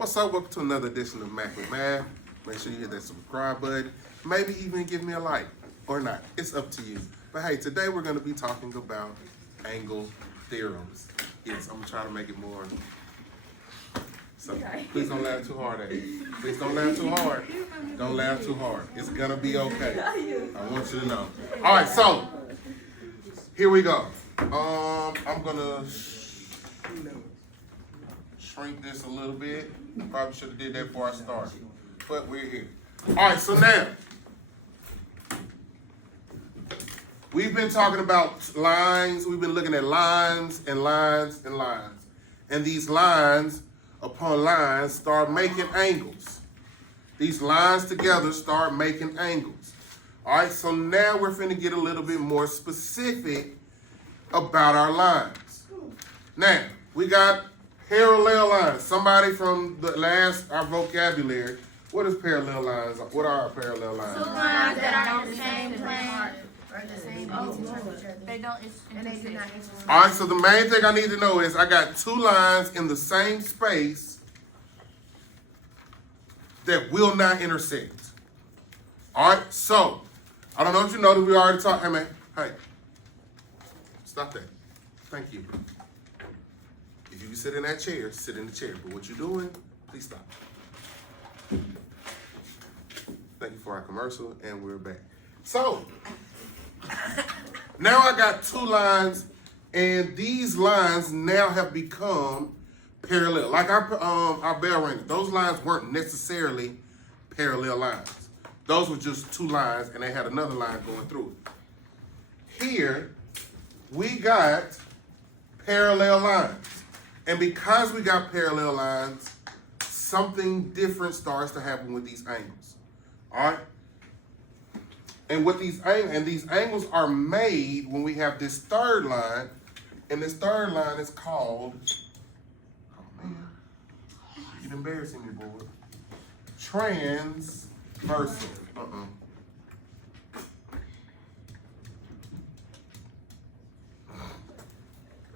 What's up? Welcome to another edition of Mac with Math. Make sure you hit that subscribe button. Maybe even give me a like or not. It's up to you. But hey, today we're going to be talking about angle theorems. Yes, I'm going to try to make it more. So please don't laugh too hard at it. Please don't laugh too hard. Don't laugh too hard. It's going to be okay. I want you to know. All right, so here we go. I'm going to shrink this a little bit. Probably should have did that before I started. But we're here. All right, so now we've been talking about lines. We've been looking at lines and lines and lines. And these lines upon lines start making angles. These lines together start making angles. All right, so now we're finna get a little bit more specific about our lines. Now, we got parallel lines. Somebody from our vocabulary. What is parallel lines? What are our parallel lines? Two lines that are on the same plane. Or the same they don't intersect. All right, so the main thing I need to know is I got two lines in the same space that will not intersect. All right, so I don't know if you know that we already talked. Hey, man. Hey. Stop that. Thank you. If you sit in that chair, sit in the chair. But what you're doing, please stop. Thank you for our commercial, and we're back. So, now I got two lines, and these lines now have become parallel. Like our bell ring, those lines weren't necessarily parallel lines. Those were just two lines, and they had another line going through it. Here, we got parallel lines. And because we got parallel lines, something different starts to happen with these angles. All right? And what these angles are made when we have this third line, and this third line is called, oh man, you're embarrassing me, boy. Transversal.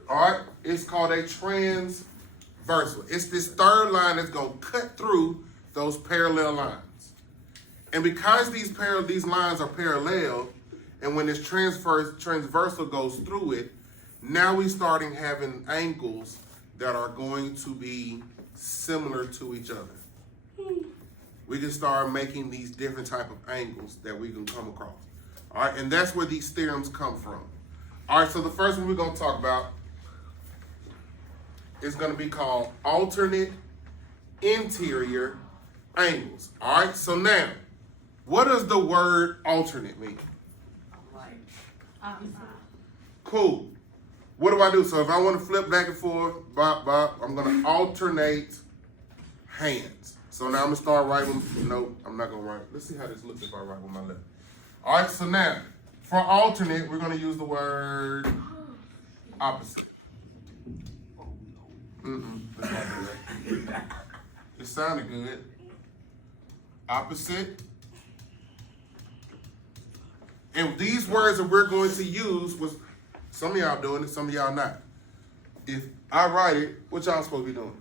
All right, it's called a transversal. It's this third line that's going to cut through those parallel lines. And because these lines are parallel, and when this transversal goes through it, now we're starting having angles that are going to be similar to each other. We can start making these different type of angles that we can come across. All right, and that's where these theorems come from. All right, so the first one we're going to talk about is going to be called alternate interior angles. All right, so now, what does the word alternate mean? Cool. What do I do? So if I want to flip back and forth, I'm going to alternate hands. So now I'm going to start writing. No, I'm not going to write. Let's see how this looks if I write with my left. All right, so now, for alternate, we're going to use the word opposite. Let's not do that. It sounded good. Opposite. And these words that we're going to use was, some of y'all doing it, some of y'all not. If I write it, what y'all supposed to be doing?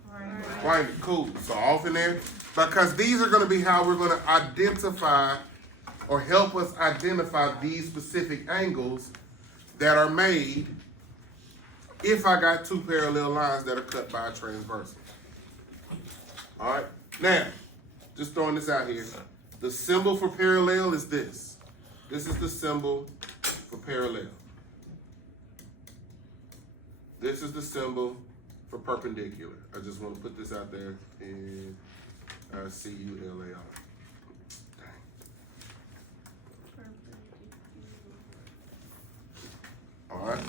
Write it. Cool. So off in there. Because these are going to be how we're going to identify or help us identify these specific angles that are made if I got two parallel lines that are cut by a transversal. All right. Now, just throwing this out here. The symbol for parallel is this. This is the symbol for parallel. This is the symbol for perpendicular. I just want to put this out there in C-U-L-A-R. All right.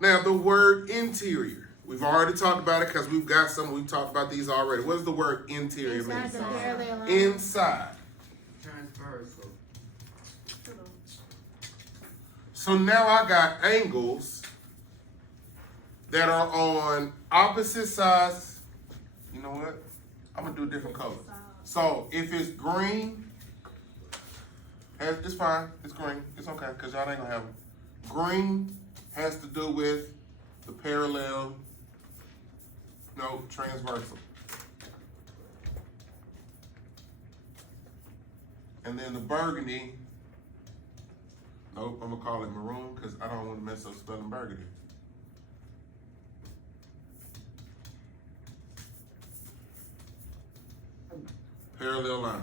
Now, the word interior. We've already talked about it because we've talked about these already. What does the word interior mean? Inside. Transversal. So now I got angles that are on opposite sides. You know what? I'm going to do a different color. So if it's green, it's fine. It's green. It's okay because y'all ain't going to have them. Green has to do with the parallel, no, transversal. And then the burgundy, nope, I'm gonna call it maroon because I don't want to mess up spelling burgundy. Parallel lines.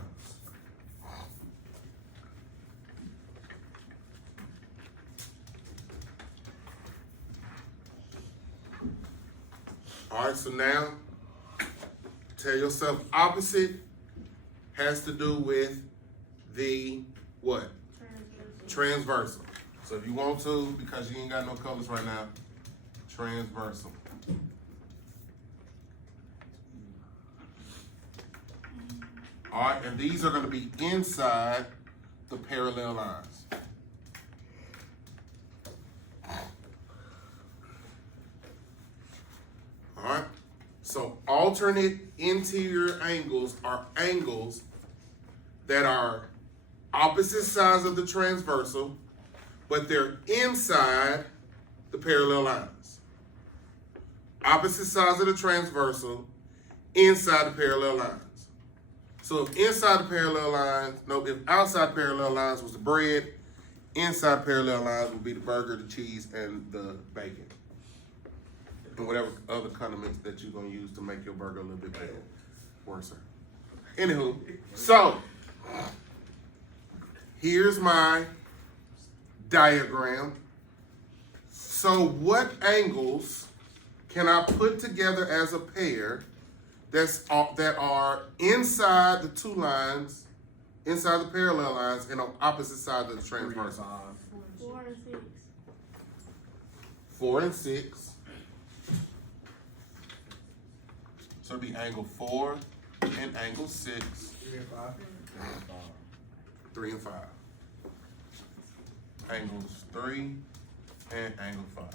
All right, so now tell yourself opposite has to do with the what? Transversal. So if you want to, because you ain't got no colors right now, transversal. All right, and these are going to be inside the parallel lines. All right, so alternate interior angles are angles that are opposite sides of the transversal, but they're inside the parallel lines. Opposite sides of the transversal, inside the parallel lines. So if inside the parallel lines, no, if outside the parallel lines was the bread, inside parallel lines would be the burger, the cheese, and the bacon. And whatever other condiments that you're gonna use to make your burger a little bit better, worse. Anywho, so here's my diagram. So what angles can I put together as a pair that are inside the two lines, inside the parallel lines, and on opposite sides of the transversal? 4 and 6. 4 and 6. So it'd be angle 4 and angle 6. 3 and 5. 3 and 5. Angles 3 and angle 5.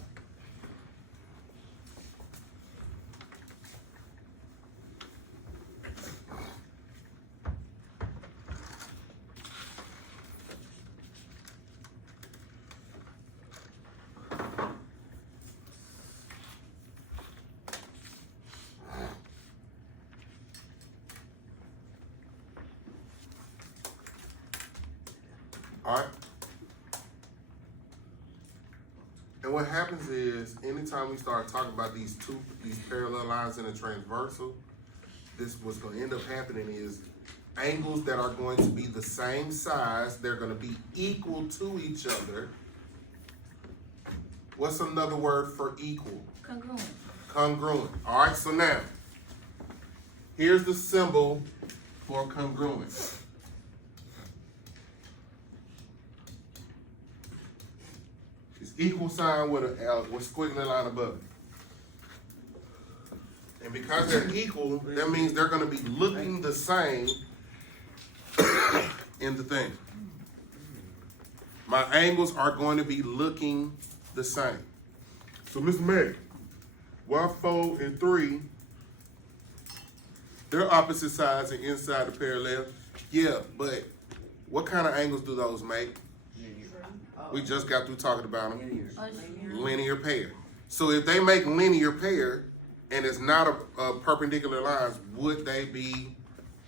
All right. And what happens is, anytime we start talking about these parallel lines in a transversal, what's going to end up happening is angles that are going to be the same size, they're going to be equal to each other. What's another word for equal? Congruent. Congruent. All right, so now, here's the symbol for congruent. Equal sign with a squiggly line above it. And because they're equal, that means they're going to be looking the same in the thing. My angles are going to be looking the same. So, Mr. Mac, why 4 and 3, they're opposite sides and inside the parallel? Yeah, but what kind of angles do those make? We just got through talking about them. Linear pair. So if they make linear pair and it's not a perpendicular lines, would they be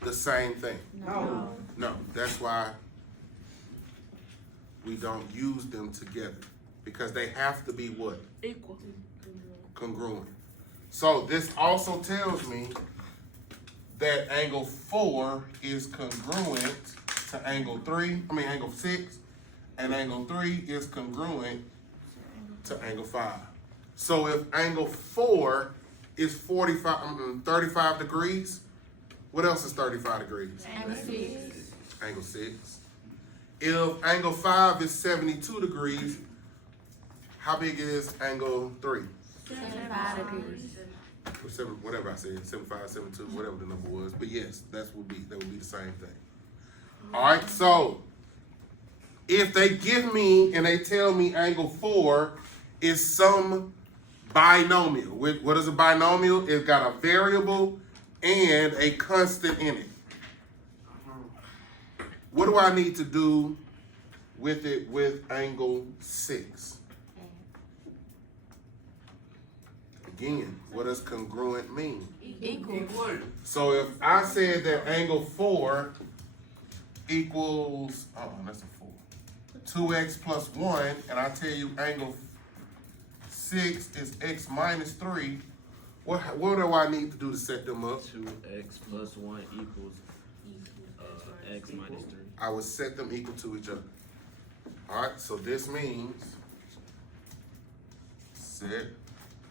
the same thing? No. No. That's why we don't use them together, because they have to be what? Equal. Congruent. So this also tells me that angle 4 is congruent to angle 6. And angle 3 is congruent to angle 5. So if angle 4 is 35 degrees, what else is 35 degrees? Angle 6. Angle 6. If angle 5 is 72 degrees, how big is angle 3? 75 degrees. Or whatever I said, 75, 72, whatever the number was. But yes, that would be the same thing. All right, so if they give me and they tell me angle 4 is some binomial. What is a binomial? It's got a variable and a constant in it. What do I need to do with it with angle 6? Again, what does congruent mean? Equal. So if I said that angle 4 equals, that's a 4. 2x plus 1, and I tell you angle 6 is x minus 3, what do I need to do to set them up? 2x plus 1 equals x minus 3. I would set them equal to each other. All right, so this means set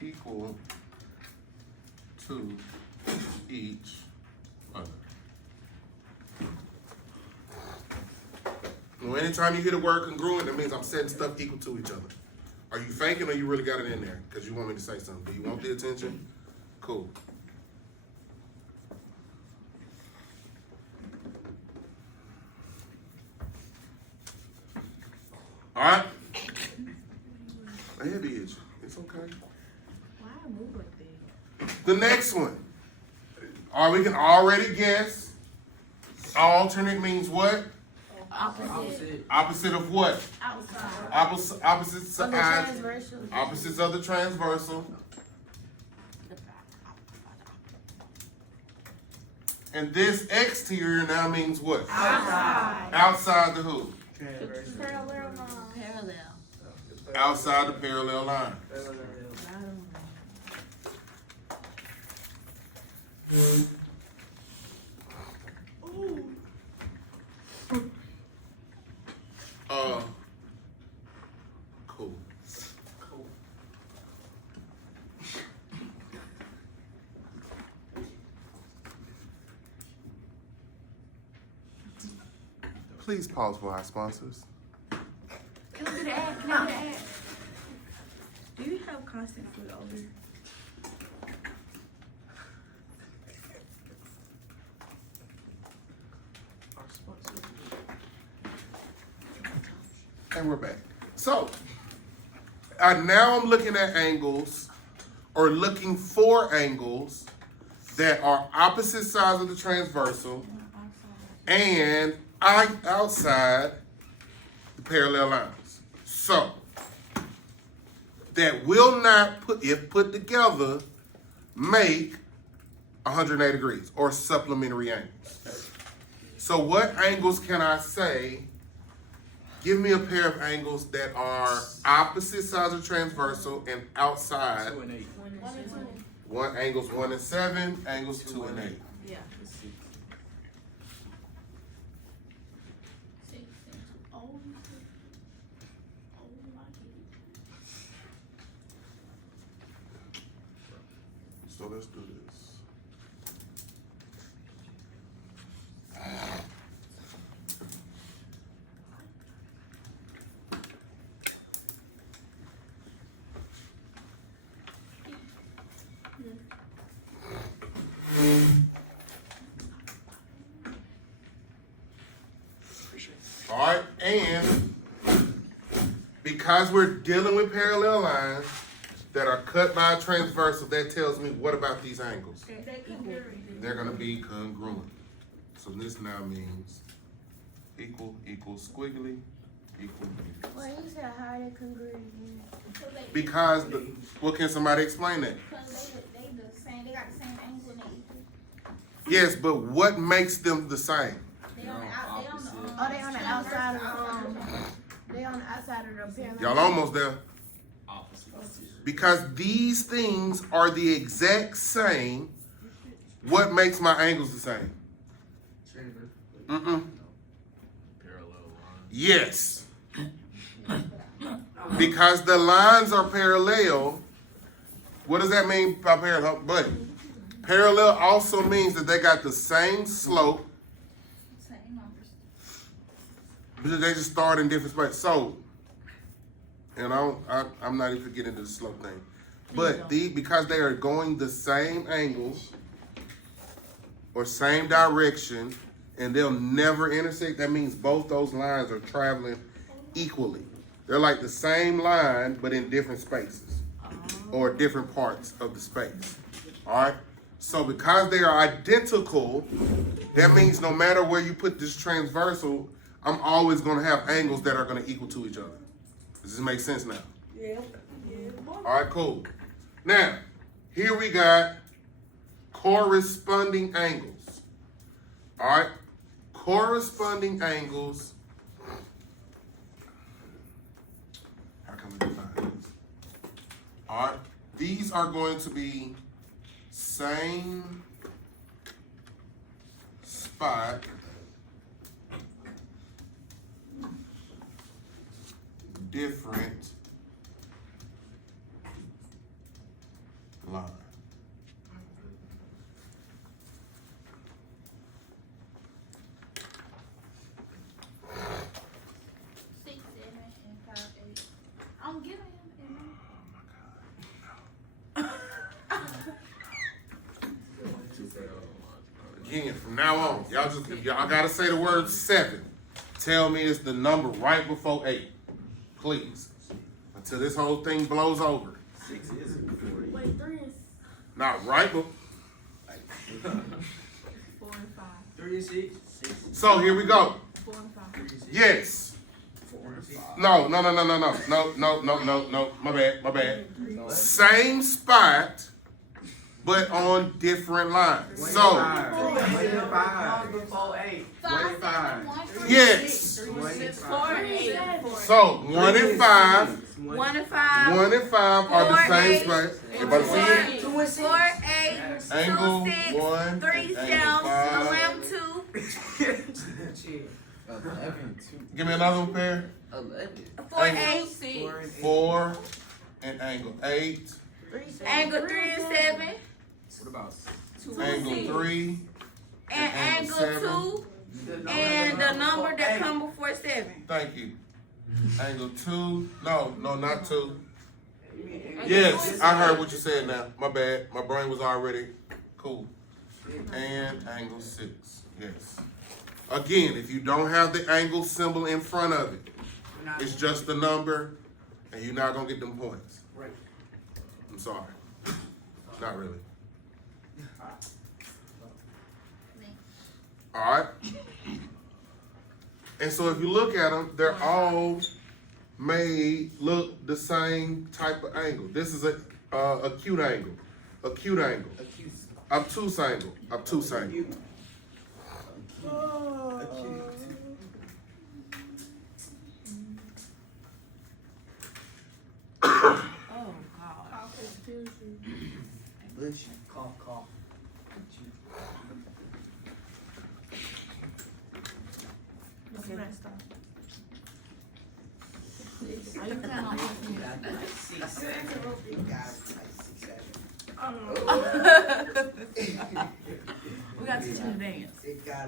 equal to each other. Well, anytime you hear the word congruent, that means I'm setting stuff equal to each other. Are you faking or you really got it in there? Because you want me to say something. Do you want the attention? Cool. All right. My head be itching. It's okay. Why I move like that? The next one. Or we can already guess. Alternate means what? Opposite. Opposite of what? Outside. Opposites On the sides. transversal. Opposites of the transversal. And this exterior now means what? Outside. Outside the who? Parallel line. Parallel. Outside the parallel line. Cool. Please pause for our sponsors. Can we do the ad? Can I do the ad? Do you have constant food odor? And we're back. So, now I'm looking at angles, or looking for angles that are opposite sides of the transversal and outside the parallel lines. So, that will not, if put together, make 180 degrees or supplementary angles. So what angles can I say? Give me a pair of angles that are opposite sides of transversal and outside. 2 and 8. One angles 1 and 7, angles 2 and 8. Yeah. So let's do this. All right, and because we're dealing with parallel lines that are cut by a transversal, that tells me what about these angles? They're going to be congruent. So this now means equal, equal, squiggly, equal, equal. Well, you said how they congruent again. Because, well, can somebody explain that? Because they the same, they got the same angle and they equal. Yes, but what makes them the same? They on the out, they on the Oh, they on the outside of they on the outside of the parallel. Y'all almost there. Opposites. Because these things are the exact same, what makes my angles the same? Mm-mm. Parallel line. Yes. Because the lines are parallel, what does that mean by parallel? But parallel also means that they got the same slope, same numbers. but they just start in different spots. So, and I'm not even getting into the slope thing. But because they are going the same angles or same direction and they'll never intersect, that means both those lines are traveling equally. They're like the same line, but in different spaces or different parts of the space. All right? So because they are identical, that means no matter where you put this transversal, I'm always going to have angles that are going to equal to each other. Does this make sense now? Yeah. All right, cool. Now, Here we got corresponding angles. All right, corresponding angles. How can we define this? All right, these are going to be same spot, different line. 6, 7, and 5, 8. I'm giving him. Again, from now on, y'all just if y'all gotta say the word 7. Tell me it's the number right before 8, please, until this whole thing blows over. 6 is before 8. Wait, 3 is Not right, but 4 and 5. 3 and 6. so here we go. 4 and 5. 3 and 6. Yes. 4 and 6. No. My bad. Same spot, but on different lines. So 5. Before 8. 5, 7, 1, 3, yes. 4 and 8. So 1 and 5, 1 and 5. 1 and 5 are the 4, same 8, spot. Everybody see it? 4, 8, Angle 2, 6, 1, 3, angle 7, 5. 11, 2. 11, 2. Give me another one, pair. 11. 4 and 8. 4 and angle 8. Angle 3 and 7. What about Angle 3. And angle angle 2. And the number that come before 7. Thank you. Angle 2. No, not 2. Yes, I heard what you said now. My bad. My brain was already cool. And angle 6. Yes. Again, if you don't have the angle symbol in front of it, it's just the number, and you're not going to get them points. Right. I'm sorry. Not really. All right. And so if you look at them, they're all made look the same type of angle. This is a acute angle. Acute angle. Obtuse angle. Obtuse angle. Oh, God. Bless you. Cough. Okay, let's stop. Are you planning on pushing me? 6, 7. We got to teach him to dance.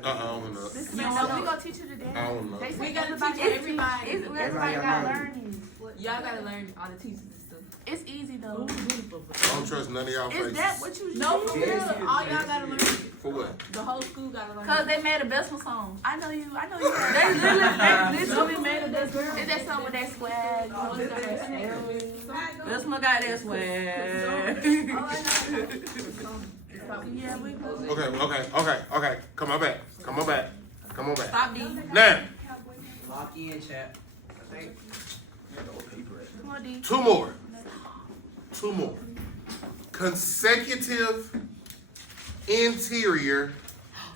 I don't know. This man, no, we gonna teach you to dance. I don't know. They We say gotta everybody, teach everybody. everybody Everybody gotta gotta learn these. Y'all gotta learn all the teachers and stuff. It's easy though. I don't trust none of y'all Is faces. that what you No, do? for real. All y'all gotta learn. For what? The whole school gotta learn. Cause they made a Besma song. I know you. They literally made a dance. Is that song with that swag? Besma got that swag. Yeah, we go. Okay. Come on back. Stop D. Now, Lock in, chat. I think. Come on, D. two more. Consecutive interior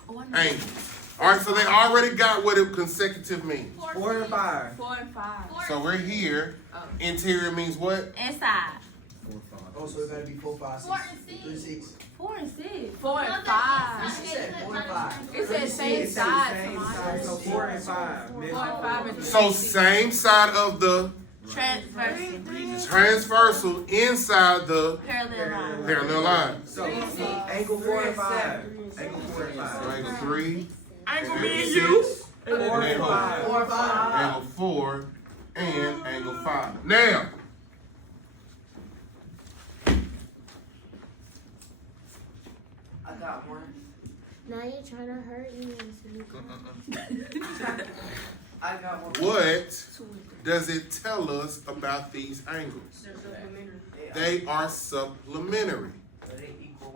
Oh, I know. angles. All right, so they already got what consecutive means. 4 and 5. 4 and 5. So we're here. Interior means what? Inside. 4, 5. Oh, so it gotta be 4, 5, 6. 4 and 6. 3, 6. 4 and 6. 4 and 5. She said 4 and 5. It said same side. Same side. So 4 and 5. 4 and 5 and 3. So same side of the Transverse. transversal inside the Parallel line. parallel line. So angle 4 and 5. Angle 4 and 5. So angle 3, Angle angle me and you. 6, 4 and 5. 4 and 5. angle 4, and angle 5. Now, I got one. Now you're trying to hurt me. I got one. what does it tell us about these angles? They are supplementary.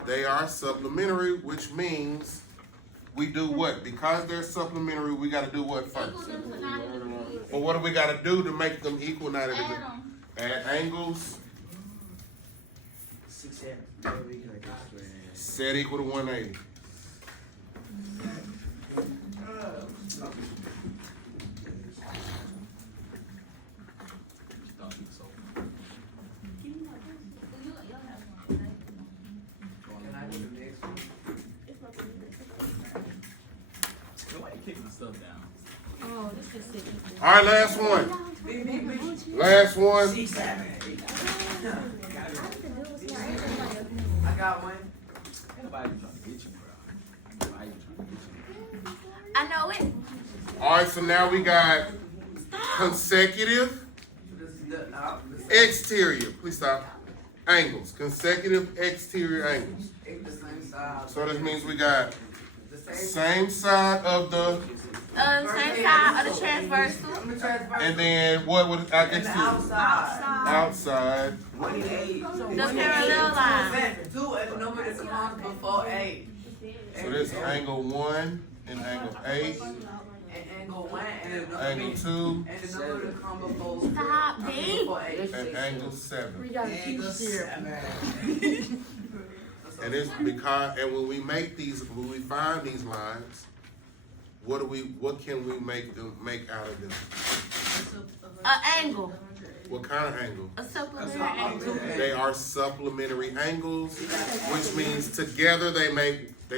They are supplementary, which means we do what? Because they're supplementary, we got to do what first? Well, what do we got to do to make them equal 90 degrees? Add 'em. Add angles. 6, 7. Set equal to 180. Can I do the next one? Nobody kicking the stuff down. Oh, this is sick. All right, last one. Last one. C7. I got one. Nobody trying to get you, bro. Nobody trying to get you. I know it. All right, so now we got consecutive This is the exterior. Please stop. Angles. Consecutive exterior angles. It's the same side. So that means we got The same same side of the, Same side of the transversal. I'm the transfer. and then what would I And guess the the outside. outside. 180. The parallel line. 2 is the number that comes before 8. So this angle 1 and angle 8, And angle 1 and the number angle 2, and the number that comes before Stop, B. before 8. and angle 7. We got Angle teach here. 7. And it's because, and when we find these lines, what can we make out of them? An angle. What kind of angle? A supplementary angle. They are supplementary angles, which means together they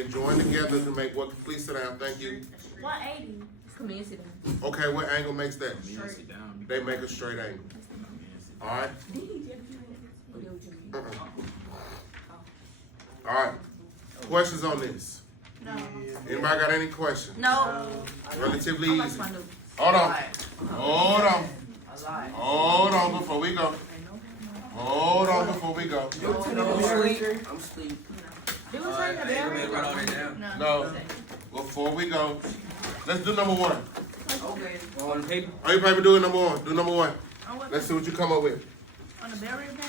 join together to make what? Please sit down, thank you. 180. Come in, sit down. Okay, what angle makes that? Come in, sit down. They make a straight angle. Come in, sit All right? All right. Questions on this? No. Anybody got any questions? No. Relatively How much easy. my new? Hold on. Hold on. A lot. Hold on before we go. Hold on before we go. I'm sleep. Did we turn the bell? Write all that down. No. Before we go, let's do number 1. Okay. On the paper? Are you paper doing number 1? Do number 1. On what? Let's see what you come up with. On the barrier paper?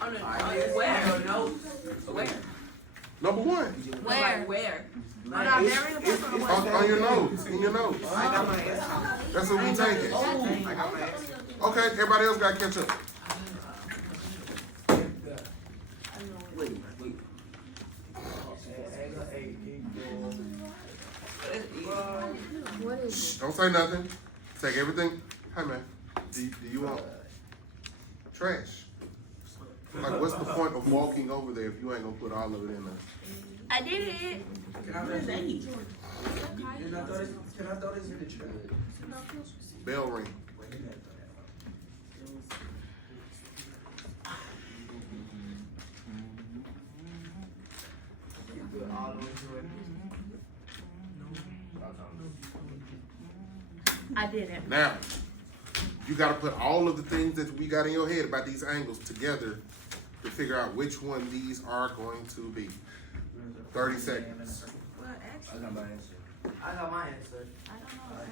On the where? Notes. Where? Number 1. Where? Where? On our barrier paper or what? On your notes. In your notes. I got my answer. That's what we taking. I got my answer. Okay, everybody else got to catch up. Wait. What is it? Don't say nothing. Take everything. Hey man, do you want trash? Like, what's the point of walking over there if you ain't gonna put all of it in there? I did it. Can I throw this in the trash? Bell ring. I didn't. Now, you got to put all of the things that we got in your head about these angles together to figure out which one these are going to be. 30 seconds. Well, actually, I got my answer. I got my answer. I don't know.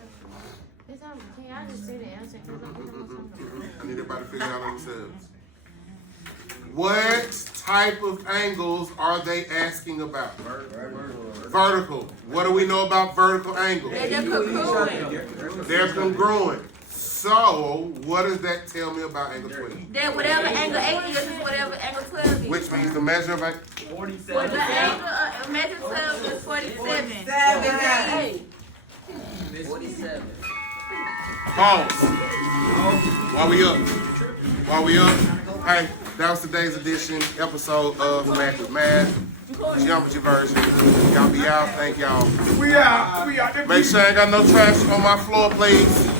It's not, can y'all just say the answer? 'Cause I don't know something. I need everybody to figure out themselves. What type of angles are they asking about? Vertical. What do we know about vertical angles? They're just congruent. They're congruent. So, what does that tell me about angle 12? Then whatever angle 8 is whatever angle 12 is. Which means the measure of angle. 47. Well, the angle measure 12 is 47. 47. Pause. While we up. Hey, that was today's edition, episode of Math with Math. Geometry version. Y'all be out. Thank y'all. We out. Make sure I ain't got no trash on my floor, please.